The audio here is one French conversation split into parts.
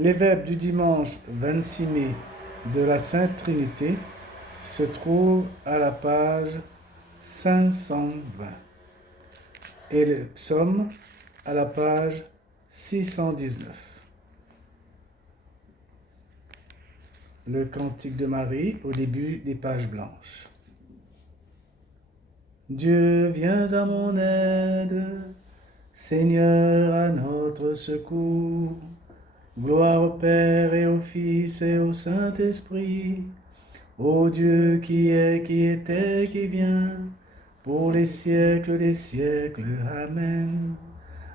Les verbes du dimanche 26 mai de la Sainte Trinité se trouvent à la page 520 et le psaume à la page 619. Le cantique de Marie au début des pages blanches. Dieu, viens à mon aide, Seigneur, à notre secours. Gloire au Père et au Fils et au Saint-Esprit, ô Dieu qui est, qui était, qui vient, pour les siècles des siècles. Amen.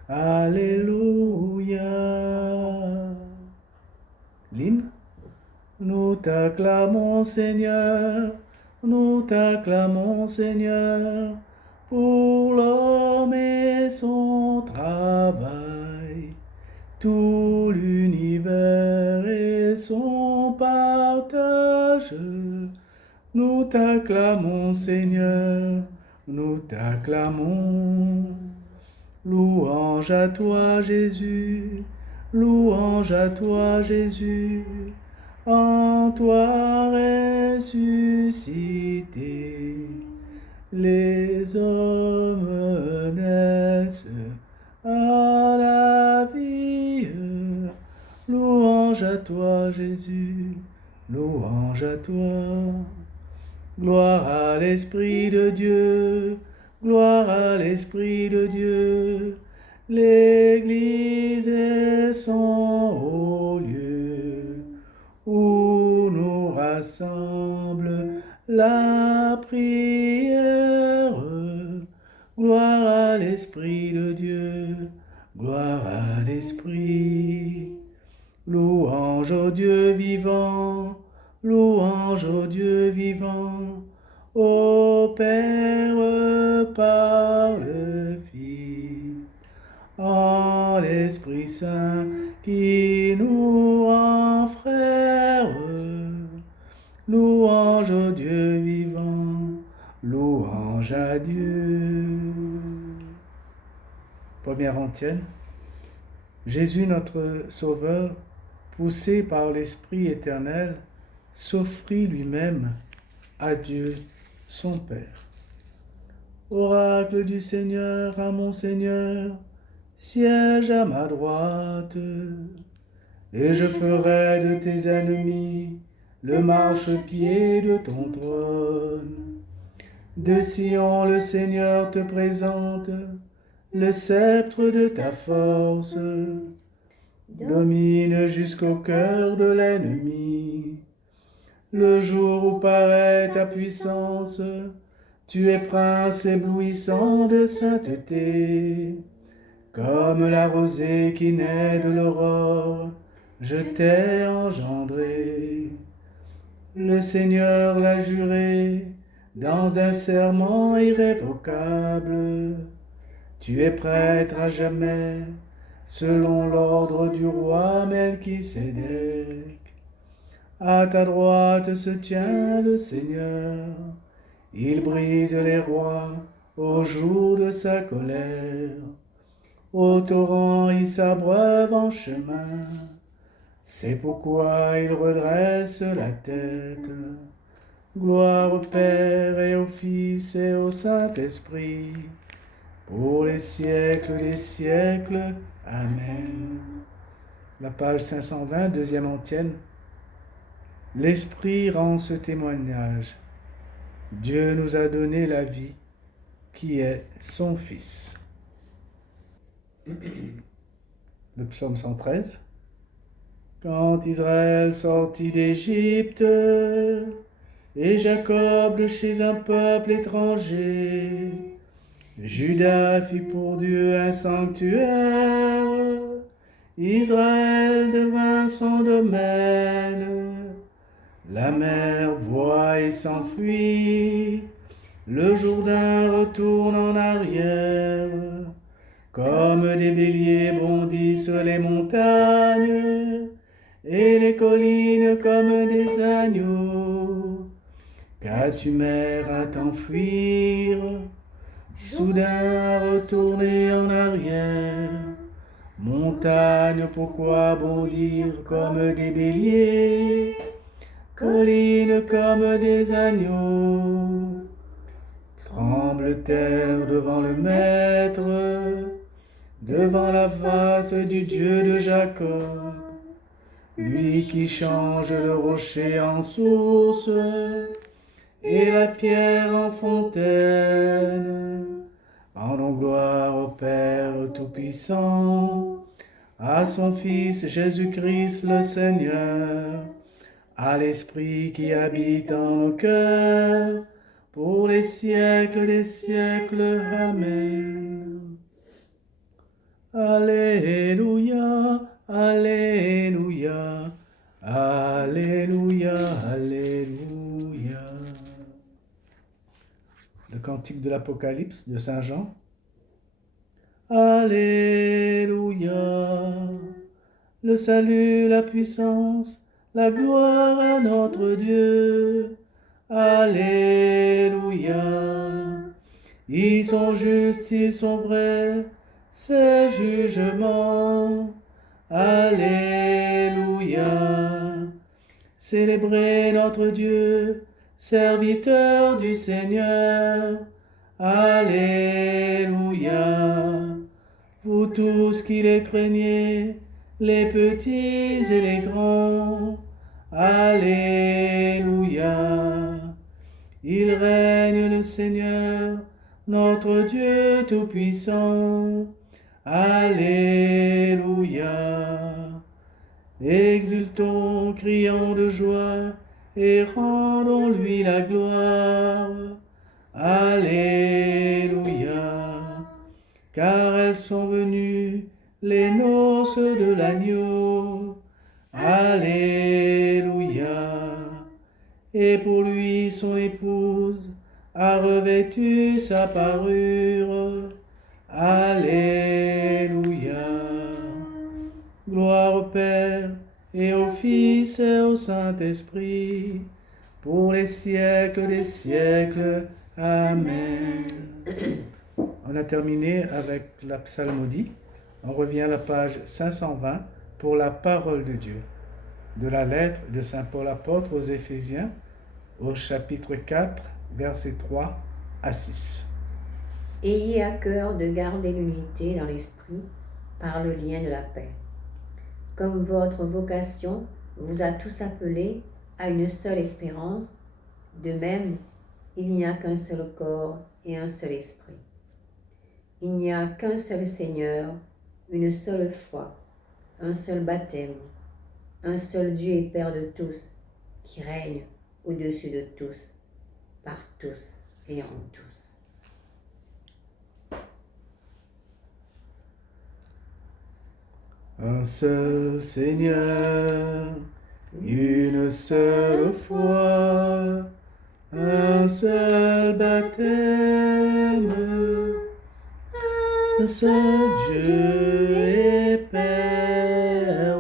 Alléluia. L'hymne. Nous t'acclamons, Seigneur, nous t'acclamons, Seigneur, pour l'homme et son travail, tout l'univers et son partage. Nous t'acclamons, Seigneur, nous t'acclamons. Louange à toi, Jésus, louange à toi, Jésus, en toi ressuscité. Les hommes naissent à la vie. Louange à toi, Jésus, louange à toi. Gloire à l'Esprit de Dieu, gloire à l'Esprit de Dieu. L'Église est son haut lieu, où nous rassemble la prière. Gloire à l'Esprit de Dieu, gloire à l'Esprit. Louange au Dieu vivant, louange au Dieu vivant, au Père par le Fils, en l'Esprit Saint qui nous rend frères. Louange au Dieu vivant, louange à Dieu. Première antienne. Jésus, notre Sauveur, poussé par l'Esprit éternel, s'offrit lui-même à Dieu, son Père. Oracle du Seigneur à mon Seigneur, siège à ma droite, et je ferai de tes ennemis le marchepied de ton trône. De Sion le Seigneur te présente le sceptre de ta force. Domine jusqu'au cœur de l'ennemi. Le jour où paraît ta puissance, tu es prince éblouissant de sainteté. Comme la rosée qui naît de l'aurore, je t'ai engendré. Le Seigneur l'a juré dans un serment irrévocable. Tu es prêtre à jamais, selon l'ordre du roi Melchisédek. À ta droite se tient le Seigneur, il brise les rois au jour de sa colère. Au torrent il s'abreuve en chemin, c'est pourquoi il redresse la tête. Gloire au Père et au Fils et au Saint-Esprit, pour les siècles des siècles. Amen. La page 520, deuxième antienne. L'Esprit rend ce témoignage. Dieu nous a donné la vie, qui est son Fils. Le psaume 113. Quand Israël sortit d'Égypte, et Jacob de chez un peuple étranger, Juda fit pour Dieu un sanctuaire, Israël devint son domaine. La mer voit et s'enfuit, le Jourdain retourne en arrière. Comme des béliers bondissent les montagnes, et les collines comme des agneaux. Qu'as-tu, mer, à t'enfuir, soudain retourner en arrière? Montagnes, pourquoi bondir comme des béliers? Collines comme des agneaux. Tremble terre devant le Maître, devant la face du Dieu de Jacob. Lui qui change le rocher en source et la pierre en fontaine. Rendons gloire au Père Tout-Puissant, à son Fils Jésus-Christ le Seigneur, à l'Esprit qui habite en nos cœurs, pour les siècles des siècles. Amen. Alléluia, Alléluia, Alléluia, Alléluia. Le cantique de l'Apocalypse de Saint Jean. Alléluia. Le salut, la puissance, la gloire à notre Dieu. Alléluia. Ils sont justes, ils sont vrais, ses jugements. Alléluia. Célébrez notre Dieu, serviteur du Seigneur. Alléluia. Vous tous qui les craignez, les petits et les grands. Alléluia. Il règne le Seigneur, notre Dieu Tout-Puissant. Alléluia. Exultons, crions de joie, et rendons-lui la gloire. Alléluia. Car elles sont venues, les noces de l'agneau. Alléluia. Et pour lui, son épouse a revêtu sa parure. Alléluia. Gloire au Père et au Fils et au Saint-Esprit, pour les siècles des siècles. Amen. On a terminé avec la psalmodie. On revient à la page 520 pour la parole de Dieu. De la lettre de Saint Paul apôtre aux Éphésiens, au chapitre 4, versets 3 à 6. Ayez à cœur de garder l'unité dans l'esprit par le lien de la paix. Comme votre vocation vous a tous appelés à une seule espérance, de même, il n'y a qu'un seul corps et un seul esprit. Il n'y a qu'un seul Seigneur, une seule foi, un seul baptême, un seul Dieu et Père de tous, qui règne au-dessus de tous, par tous et en tous. Un seul Seigneur, une seule foi, un seul baptême, un seul Dieu et Père.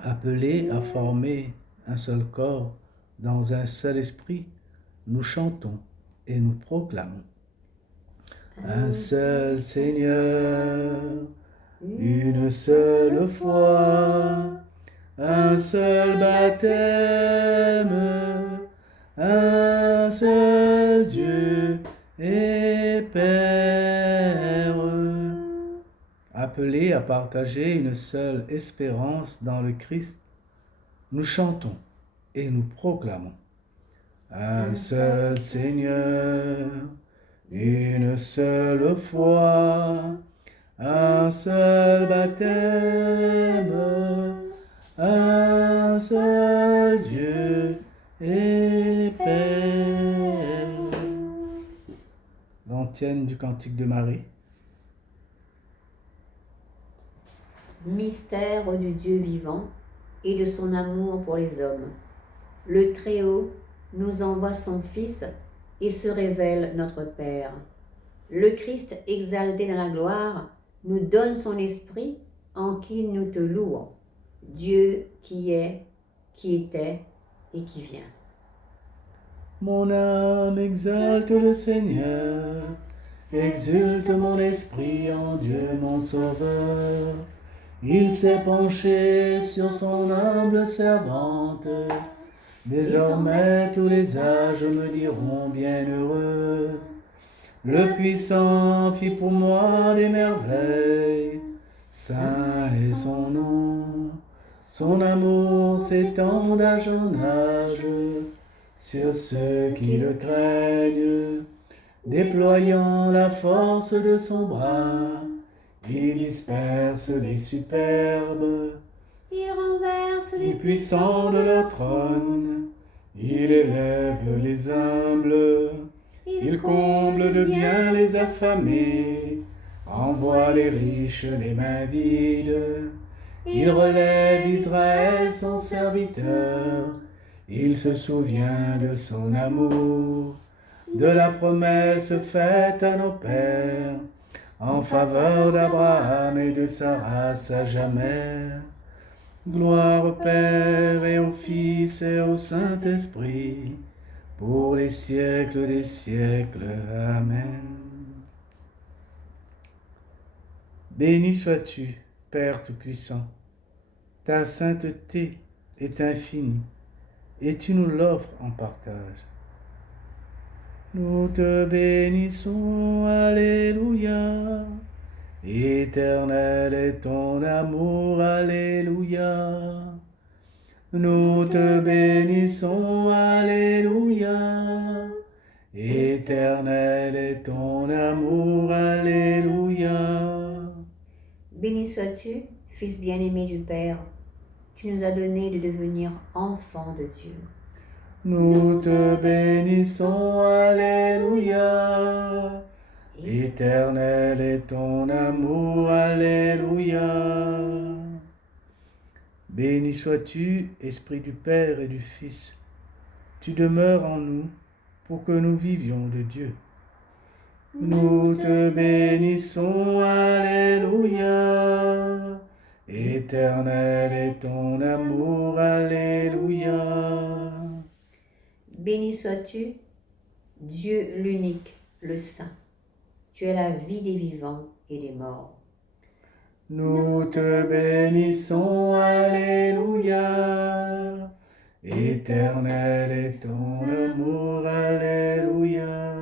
Appelés à former un seul corps dans un seul esprit, nous chantons et nous proclamons. Un seul Seigneur, une seule foi, un seul baptême, un seul Dieu et Père. Appelés à partager une seule espérance dans le Christ, nous chantons et nous proclamons. Un seul Seigneur, une seule foi, un seul baptême, un seul Dieu et Père. L'antienne du Cantique de Marie. Mystère du Dieu vivant et de son amour pour les hommes. Le Très-Haut nous envoie son Fils et se révèle notre Père. Le Christ exalté dans la gloire nous donne son esprit en qui nous te louons. Dieu qui est, qui était et qui vient. Mon âme exalte le Seigneur, Exulte mon esprit en Dieu mon Sauveur. Il s'est penché sur son humble servante. Désormais tous les âges me diront bienheureuse. Le puissant fit pour moi des merveilles. Saint est son nom. Son amour s'étend d'âge en âge sur ceux qui le craignent. Déployant la force de son bras, il disperse les superbes. Il renverse Les puissants de leur trône, il élève les humbles. Il comble de bien les affamés, envoie les riches les mains vides. Il relève Israël son serviteur, il se souvient de son amour, de la promesse faite à nos pères, en faveur d'Abraham et de sa race à jamais. Gloire au Père et au Fils et au Saint-Esprit, pour les siècles des siècles. Amen. Béni sois-tu, Père Tout-Puissant. Ta sainteté est infinie, et tu nous l'offres en partage. Nous te bénissons, Alléluia. Éternel est ton amour, Alléluia. Nous te bénissons, Alléluia. Éternel est ton amour, Alléluia. Béni sois-tu, Fils bien-aimé du Père. Tu nous as donné de devenir enfants de Dieu. Nous te bénissons, Alléluia. Éternel est ton amour, Alléluia. Béni sois-tu, Esprit du Père et du Fils. Tu demeures en nous pour que nous vivions de Dieu. Nous te bénissons, Alléluia. Éternel est ton amour, Alléluia. Béni sois-tu, Dieu l'unique, le Saint. Tu es la vie des vivants et des morts. Nous te bénissons, Alléluia. Éternel est ton amour, Alléluia.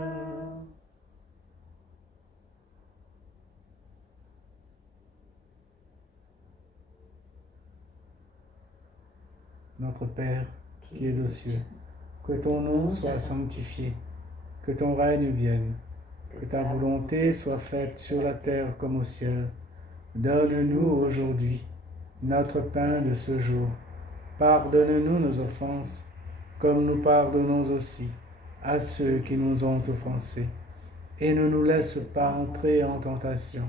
Notre Père, qui es aux cieux, que ton nom soit sanctifié, que ton règne vienne, que ta volonté soit faite sur la terre comme au ciel. Donne-nous aujourd'hui notre pain de ce jour. Pardonne-nous nos offenses, comme nous pardonnons aussi à ceux qui nous ont offensés. Et ne nous laisse pas entrer en tentation,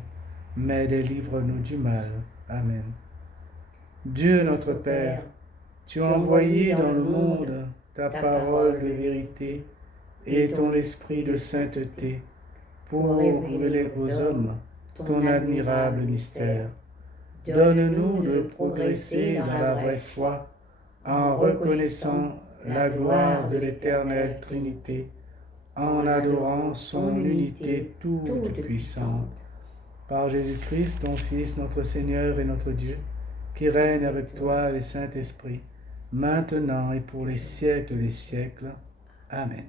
mais délivre-nous du mal. Amen. Dieu notre Père, tu as envoyé dans le monde ta parole de vérité et ton esprit de sainteté pour révéler aux hommes ton admirable mystère. Donne-nous de progresser dans la vraie foi en reconnaissant la gloire de l'éternelle Trinité, en adorant son unité toute puissante. Par Jésus-Christ, ton Fils, notre Seigneur et notre Dieu, qui règne avec toi et le Saint-Esprit, maintenant et pour les siècles des siècles. Amen.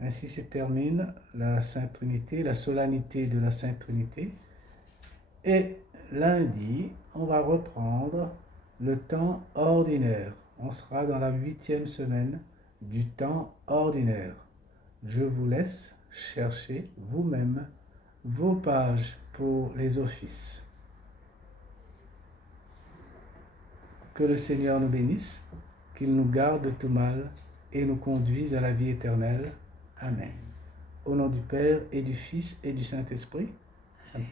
Ainsi se termine la Sainte Trinité, la solennité de la Sainte Trinité. Et lundi, on va reprendre le temps ordinaire. On sera dans la 8e semaine du temps ordinaire. Je vous laisse chercher vous-même vos pages pour les offices. Que le Seigneur nous bénisse, qu'il nous garde de tout mal et nous conduise à la vie éternelle. Amen. Au nom du Père et du Fils et du Saint-Esprit. Amen.